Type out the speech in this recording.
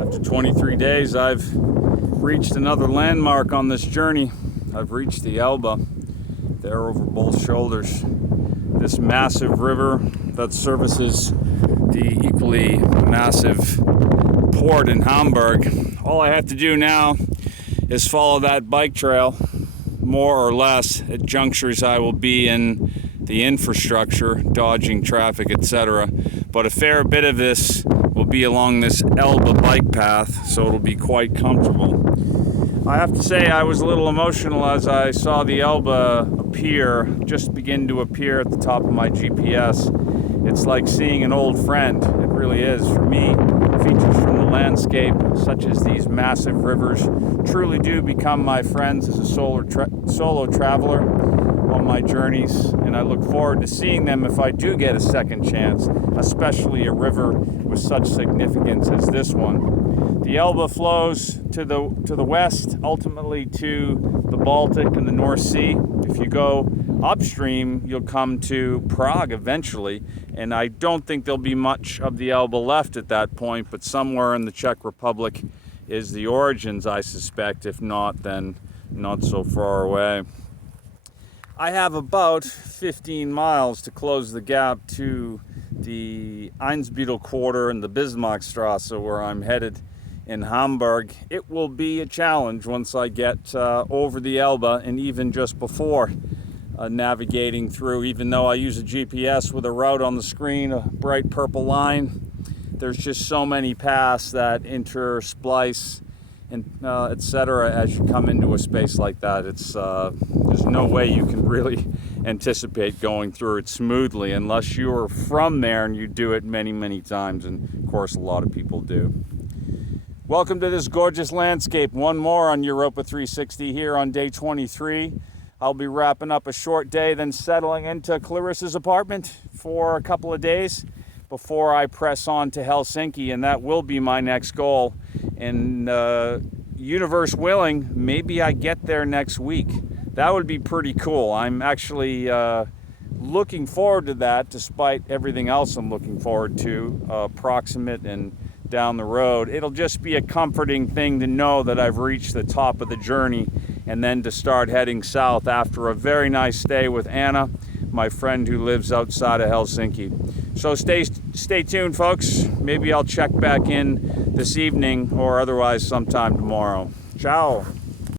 After 23 days, I've reached another landmark on this journey. I've reached the Elbe, there over both shoulders. This massive river that services the equally massive port in Hamburg. All I have to do now is follow that bike trail. More or less at junctures I will be in the infrastructure, dodging traffic, etc. But a fair bit of this will be along this Elbe bike path, so it'll be quite comfortable. I have to say I was a little emotional as I saw the Elbe just begin to appear at the top of my GPS. It's like seeing an old friend. It really is. For me, features from the landscape, such as these massive rivers, truly do become my friends as a solo traveler on my journeys, and I look forward to seeing them if I do get a second chance, especially a river with such significance as this one. The Elbe flows to the west, ultimately to the Baltic and the North Sea. If you go upstream, you'll come to Prague eventually, and I don't think there'll be much of the Elbe left at that point, but somewhere in the Czech Republic is the origins, I suspect. If not, then not so far away. I have about 15 miles to close the gap to the Einsbüttel quarter and the Bismarckstraße, where I'm headed in Hamburg. It will be a challenge once I get over the Elbe, and even just before navigating through. Even though I use a GPS with a route on the screen, a bright purple line, there's just so many paths that intersplice and etc. as you come into a space like that. It's there's no way you can really anticipate going through it smoothly unless you're from there and you do it many times, and of course a lot of people do. Welcome to this gorgeous landscape. One more on Europa 360 here on day 23. I'll be wrapping up a short day, then settling into Clarissa's apartment for a couple of days before I press on to Helsinki, and that will be my next goal. And universe willing, maybe I get there next week. That would be pretty cool. I'm actually looking forward to that, despite everything else I'm looking forward to, proximate and down the road. It'll just be a comforting thing to know that I've reached the top of the journey, and then to start heading south after a very nice stay with Anna, my friend who lives outside of Helsinki. So stay tuned, folks. Maybe I'll check back in this evening or otherwise sometime tomorrow. Ciao.